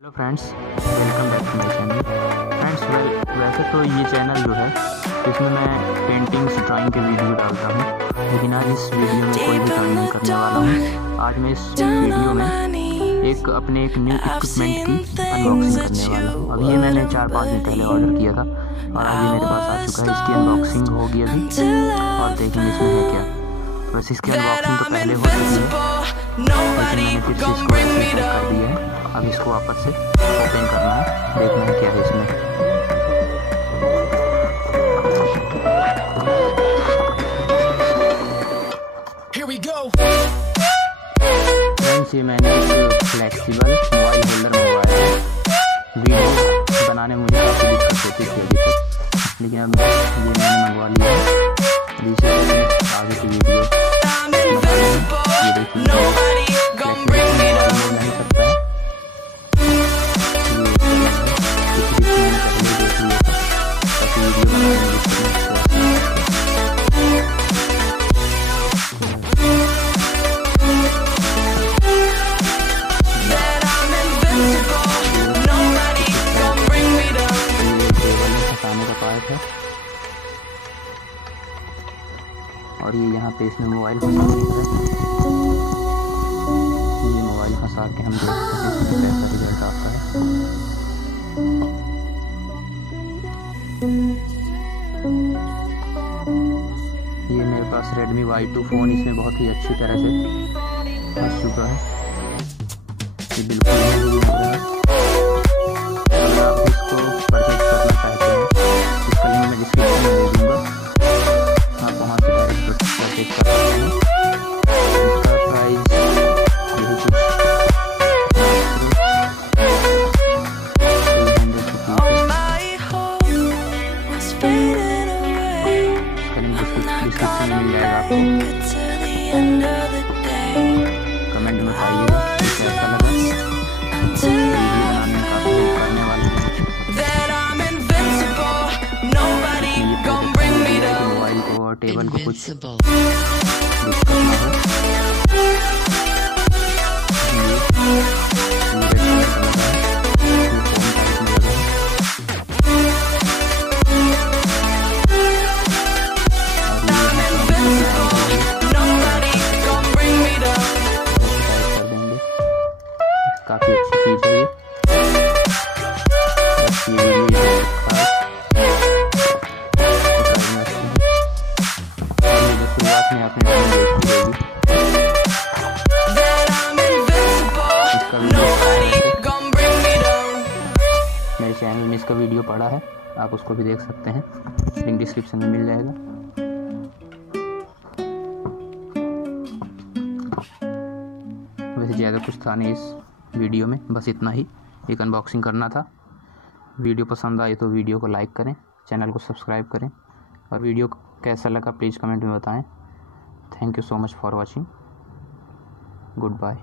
Hello friends, welcome back to my channel. Friends, वैसे तो ये चैनल जो है इसमें मैं पेंटिंग्स ड्राइंग के वीडियो डालता हूँ, लेकिन आज इस वीडियो में कोई भी ड्राइंग नहीं करने वाला हूँ। आज मैं इस वीडियो में अपने एक न्यू इक्विपमेंट की अनबॉक्सिंग करने वाला हूँ। अभी ये मैंने 4-5 दिन पहले ऑर्डर किया था और आज ये मेरे पास आ चुका है। इसकी अनबॉक्सिंग होगी अभी और देखेंगे इसमें है क्या। वैसे इसकी अनबॉक्सिंग तो पहले हो चुकी है, लेकिन मैंने फिर से इसको कर दिया है। अब इसको वापस से ओपन करना है, देखना है क्या है इसमें। फ्रेंड्स, ये मैंने एक फ्लेक्सिबल मोबाइल होल्डर मंगवाया है। वीडियो बनाने में मुझे काफ़ी दिक्कत होती थी अभी तक, लेकिन अब ये मैंने मंगवा लिया है। आगे की वीडियो ये देखिए और ये यहाँ पे इसमें मोबाइल फंसा है। ये मोबाइल फंसा के हम देखते हैं इसमें कैसा रिजल्ट आता है। ये मेरे पास Redmi Y2 फ़ोन इसमें बहुत ही अच्छी तरह से फंस चुका है। ये बिल्कुल नहीं लग रहा है। अगर आप इसको परचेज करना चाहते हैं, इसका लिंक मैं डिस्क्रिप्शन में दे दूँगा, आप वहाँ से डायरेक्ट परचेज कर सकते हैं। इसका प्राइस यही कुछ 300 डिस्क्रिप्शन में मिल जाएगा आपको। कमेंट में बताइएगा कि कैसा लगा। वीडियो बनाने में काफ़ी हेल्प करने वाले हैं। मोबाइल को और टेबल को कुछ काफ़ी अच्छी चीज़ है ये। शुरुआत में आपने देखी होगी। मेरे चैनल में इसका वीडियो पड़ा है, आप उसको भी देख सकते हैं, लिंक डिस्क्रिप्शन में मिल जाएगा। वैसे ज़्यादा कुछ था नहीं इस वीडियो में, बस इतना ही, एक अनबॉक्सिंग करना था। वीडियो पसंद आए तो वीडियो को लाइक करें, चैनल को सब्सक्राइब करें और वीडियो कैसा लगा प्लीज़ कमेंट में बताएं। Thank you so much for watching. Good bye.